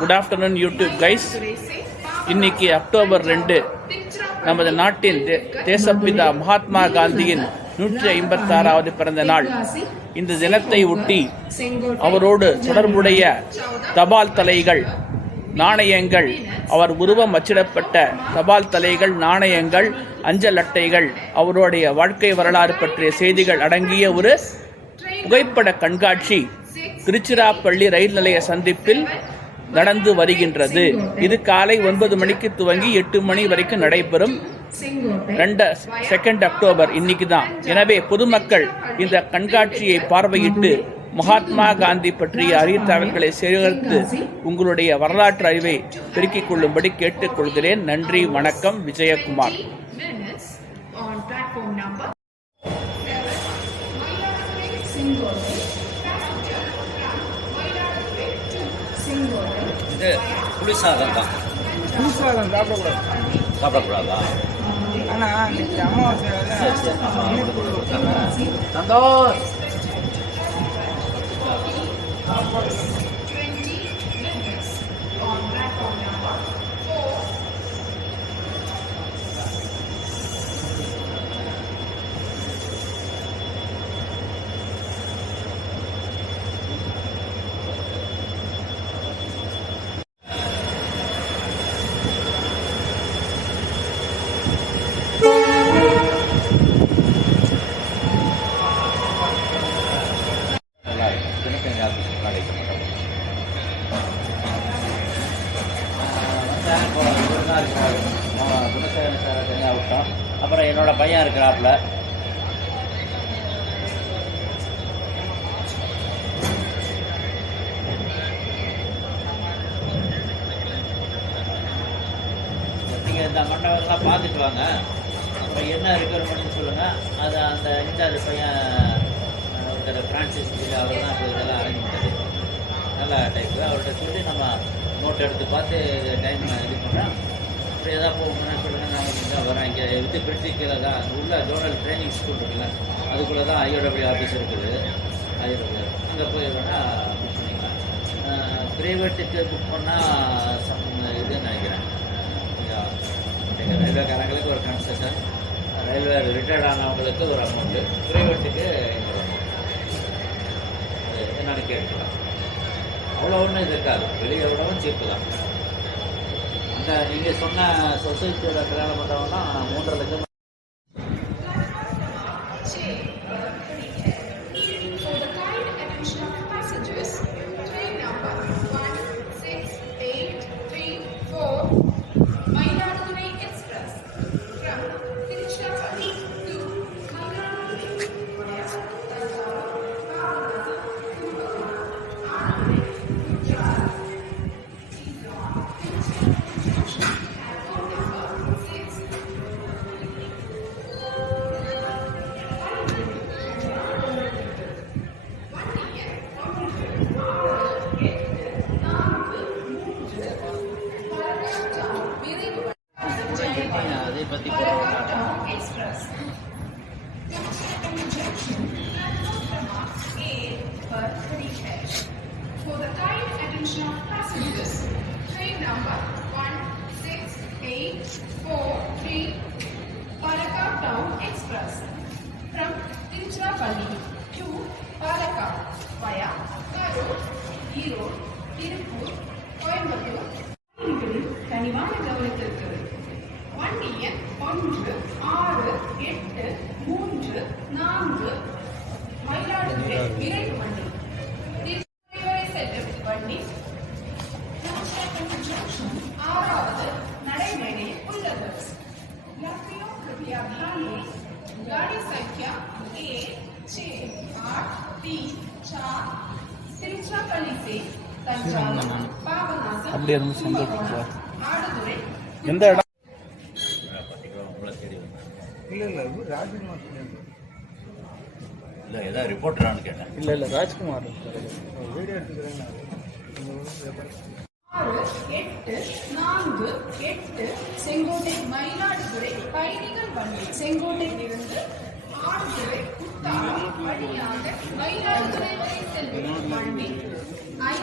Good afternoon YouTube guys இன்னைக்கு October ரெண்டு நமது நாட்டின் தேசப்பிதா மகாத்மா காந்தியின் நூற்றி ஐம்பத்தாறாவது பிறந்த நாள் இந்த தினத்தை ஒட்டி அவரோடு தொடர்புடைய தபால் தலைகள் நாணயங்கள் அவர் உருவம் அச்சிடப்பட்ட தபால் தலைகள் நாணயங்கள் அஞ்சல் அட்டைகள் அவருடைய வாழ்க்கை வரலாறு பற்றிய செய்திகள் அடங்கிய ஒரு புகைப்பட கண்காட்சி திருச்சிராப்பள்ளி ரயில் நிலைய சந்திப்பில் நடந்து வருகின்றது இது காலை ஒன்பது மணிக்கு துவங்கி எட்டு மணி வரைக்கும் நடைபெறும் செகண்ட் அக்டோபர் இன்னைக்கு தான் எனவே பொதுமக்கள் இந்த கண்காட்சியை பார்வையிட்டு மகாத்மா காந்தி பற்றிய அரிய தகவல்களை சேகரித்து உங்களுடைய வரலாற்று அறிவை பெருக்கிக் கொள்ளும்படி கேட்டுக்கொள்கிறேன் நன்றி வணக்கம் விஜயகுமார் on platform number. வந்து புளி சாதம் தான் புளி சாதம் சாப்பிடக்கூடாது சாப்பிடக்கூடாதா ஆனால் அமாவாசை சரி சந்தோஷ் வெட்டினரி ஆஃபீஸருக்கு அழைக்கப்பட்டோம் குணசேகரன் சார் தனியாக விட்டோம் அப்புறம் என்னோட பையன் இருக்கிறாப்புல நீங்கள் இந்த மண்டபங்கள்லாம் பார்த்துட்டு வாங்க அப்புறம் என்ன இருக்கிற மட்டும் சொல்லுங்கள் அது அந்த இன்சார்ஜ் பையன் ஒருத்தர் ஃப்ரான்சிஸ் சொல்லி அவர் தான் இதெல்லாம் அரேஞ்ச் நல்ல டைப்பு அவர்கிட்ட சொல்லி நம்ம நோட் எடுத்து பார்த்து டைம் இது பண்ணுறோம் அப்படி எதாவது போகணும்னா சொல்லுங்கள் நாங்கள் தான் வரோம் இங்கே வித்து பிரிட்டிக்கில் தான் உள்ள ஜோனல் ட்ரைனிங் ஸ்கூல் இருக்குல்ல அதுக்குள்ளே தான் ஐஓடபிள்யூ ஆஃபீஸ் இருக்குது ஐஓடபிள்யூ அங்கே போய் வேணால் புக் பண்ணிக்கலாம் ப்ரைவேட்டுக்கு புக் பண்ணால் சம் இதுன்னு நினைக்கிறேன் எங்கள் ரயில்வே காரங்களுக்கு ஒரு கன்செஷன் ரயில்வே ரிட்டையர்ட் ஆனவங்களுக்கு ஒரு அமௌண்ட்டு ப்ரைவேட்டுக்கு என்னன்னு கேட்கலாம் அவ்வளோ ஒன்றும் இது இருக்காது வெளியே விடவும் சீப்பு தான் அந்த நீங்கள் சொன்ன சொசைட்டியோட கல்யாணம் தான் மூன்றரை லட்சம் Express from Tiruchirappalli to Palakkad via Karur, Erode, Tirupur, Coimbatore. தனிவான கவனத்திற்கு ஒன் ஒன்று ஆறு கீழே நான் அப்படியே இருந்து சந்தோஷம் எந்த இடம் இல்லை இல்லை ராஜ்குமார் இல்லை ஏதாவது ரிப்போர்ட்டரானு கேட்டேன் இல்லை இல்லை ராஜ்குமார் வீடியோ எடுத்துக்கிறேன் செங்கோட்டை மயிலாடுதுறை பயணிகள் வண்டி செங்கோட்டை இருந்து ஆடுதுறை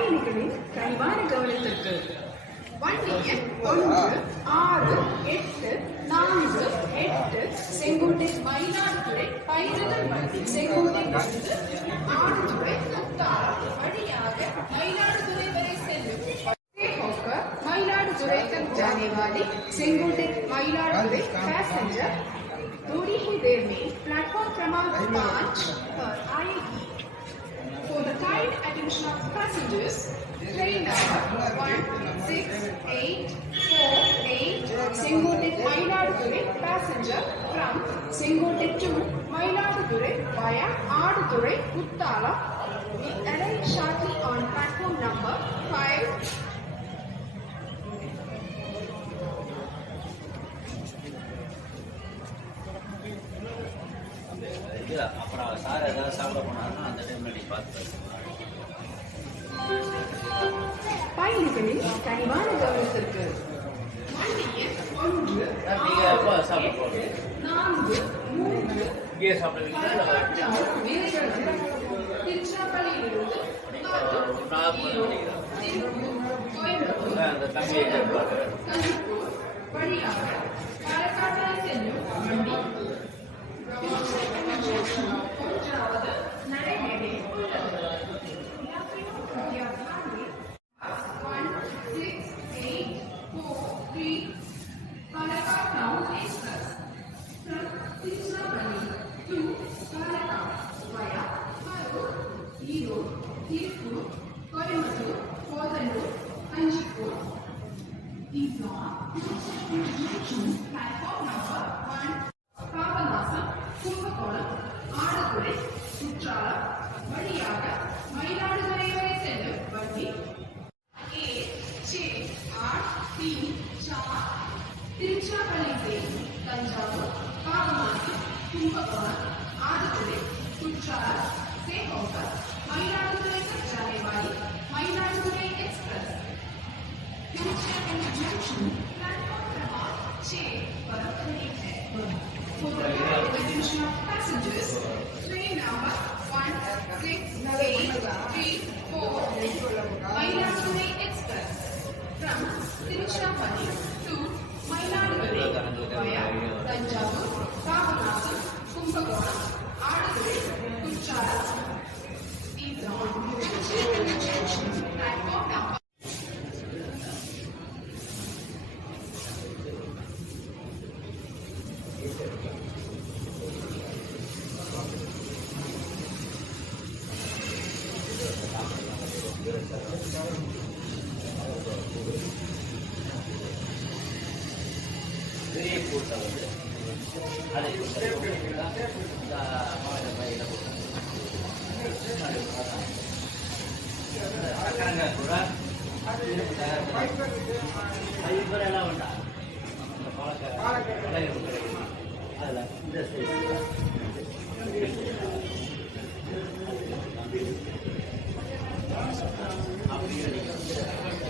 பயணிகளின் கனிவான கவனத்திற்கு வண்டி எண் ஒன்று ஆறு எட்டு நான்கு எட்டு செங்கோட்டை மயிலாடுதுறை பைதல் வண்டி செங்கோட்டையிலிருந்து ஆடுதுறை முத்தாறு வழியாக மயிலாடுதுறை வரை செல்லும் से होकर मयिलाडुतुरै तक जाने वाली सेंगोटेक मयिलाडुतुरै पैसेंजर थोड़ी ही देर में प्लेटफॉर्म क्रमांक पाँच पर आएगी For the kind attention of passengers. Train number 1684 Sengote Mayiladuthurai passenger from Sengote to Mayiladuthurai via Aduthurai Uttala will arrive shortly on platform number 5. அப்புறம் சார் ஏதாவது சாப்பிட போனாருன்னா அந்த டைம்ல நீ பார்த்து பயணிகளில் கனிவான கவனத்திற்கு நான்கு மூன்று திருச்சிராப்பள்ளியிலிருந்து வழியாக பாலக்காட்டாய் செல்லும் வண்டி Five, four, number one. வந்து கூட ஃபைபர் எல்லாம் வேண்டாம் அதில் இந்த அப்படிங்கிற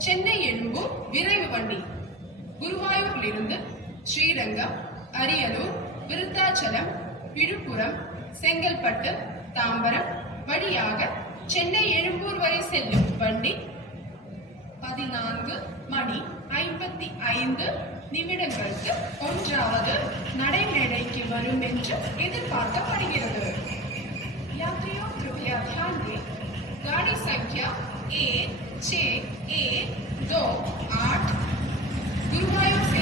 சென்னை எழும்பூர் விரைவு வண்டி குருவாயூரிலிருந்து ஸ்ரீரங்கம் அரியலூர் விருத்தாச்சலம் விழுப்புரம் செங்கல்பட்டு தாம்பரம் வழியாக சென்னை எழும்பூர் வரை செல்லும் வண்டி பதினான்கு மணி ஐம்பத்தி ஐந்து நிமிடங்களுக்கு ஒன்றாவது நடைமேடைக்கு வரும் என்று எதிர்பார்க்கப்படுகிறது यात्रियों कृपया ध्यान दें गाड़ी संख्या ए छः एक दो आठ गुरुवायूर से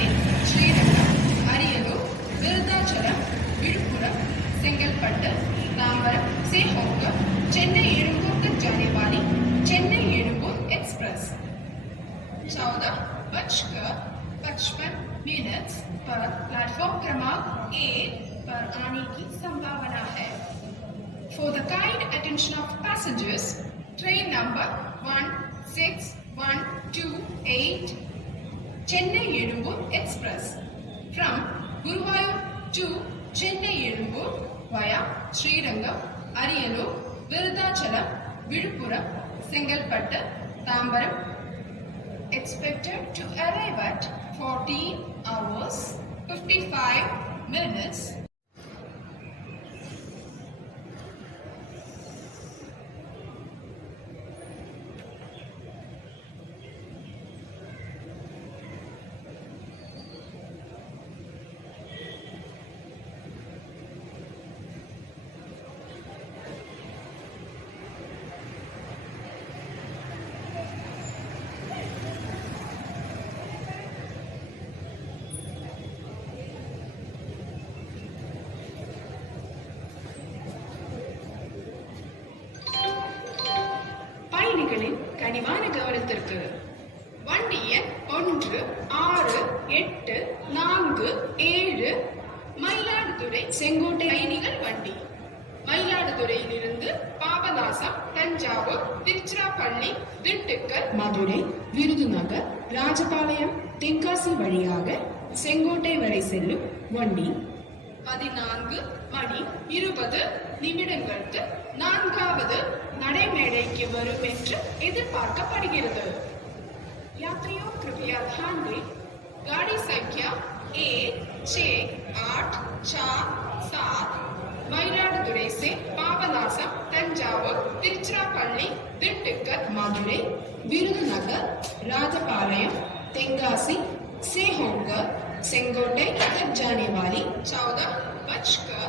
श्रीरंगम अरियलूर विरुद्धाचलम विड़पुरम सेंगलपट्टू दामबरम से होकर चेन्नई एड़ुगो एक्सप्रेस चौदह बजकर पचपन मिनट्स पर प्लेटफॉर्म क्रमांक ए पर आने की संभावना है For the kind attention of passengers, train number 161 28 Chennai-Elumbur Express from Guruvayur to Chennai-Elumbur via Srirangam, Ariyalur, Virudhachalam, Viluppuram, Sengalpattu, Tambaram. Expected to arrive at வந்திருக்கு வண்டி எண் ஒன்று ஆறு எட்டு நான்கு ஏழு மயிலாடுதுறை செங்கோட்டை பயணிகள் வண்டி மயிலாடுதுறையிலிருந்து பாபநாசம் தஞ்சாவூர் திருச்சிராப்பள்ளி திண்டுக்கல் மதுரை விருதுநகர் ராஜபாளையம் தென்காசி வழியாக செங்கோட்டை வரை செல்லும் வண்டி பதினான்கு மணி இருபது நிமிடங்களுக்கு நான்காவது நடைமேடைக்கு வரும் என்று எதிர்பார்க்கப்படுகிறது यात्रियों कृपया ध्यान दें गाड़ी संख्या एक छः आठ चार सात மயிலாடுதுறை से பாபநாசம் தஞ்சாவூர் திருச்சிராப்பள்ளி திண்டுக்கல் மதுரை விருதுநகர் ராஜபாளையம் தென்காசி से होकर सेंगोटे तक जाने वाली चौदह बजकर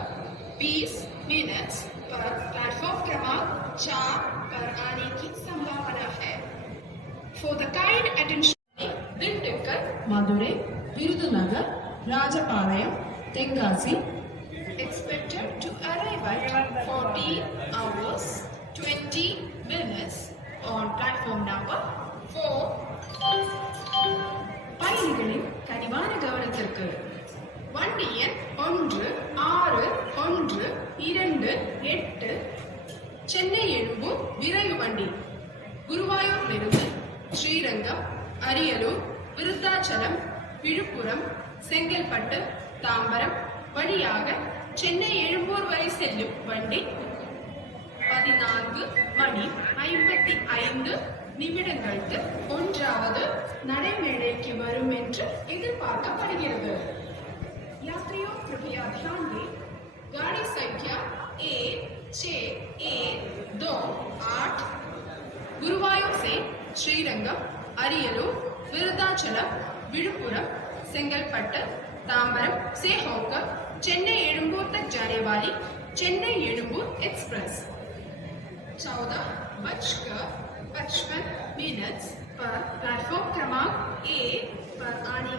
बीस मिनट्स पर प्लेटफॉर्म क्रमांक चार पर आने की संभावना है For the kind attention, Dindigul Madurai Virudhunagar Rajapalayam Tenkasi expected to arrive at 14 hours 20 minutes on platform number 4 பயணிகளின் கனிவான கவனத்திற்கு வண்டி எண் ஒன்று ஆறு ஒன்று இரண்டு எட்டு சென்னை எழும்பூர் விரைவு வண்டி குருவாயூரிலிருந்து ஸ்ரீரங்கம் அரியலூர் விருத்தாச்சலம் விழுப்புரம் செங்கல்பட்டு தாம்பரம் வழியாக சென்னை எழும்பூர் வரை செல்லும் வண்டி பதினான்கு மணி ஐம்பத்தி ஐந்து நிமிடங்களுக்கு ஒன்றாவது நடைமேடைக்கு வரும் என்று எதிர்பார்க்கப்படுகிறது யாத்ரியோ கிருபயா தியான் ஸ்ரீரங்கம் அரியலூர் விருதாச்சலம் விழுப்புரம் செங்கல்பட்டு தாம்பரம் சேஹோக்கம் சென்னை எழும்பூர் तक जाने वाली चेन्नई एडुंबूर एक्सप्रेस चौदह बजकर पचपन मिनट्स पर प्लेटफॉर्म क्रमांक ए पर आने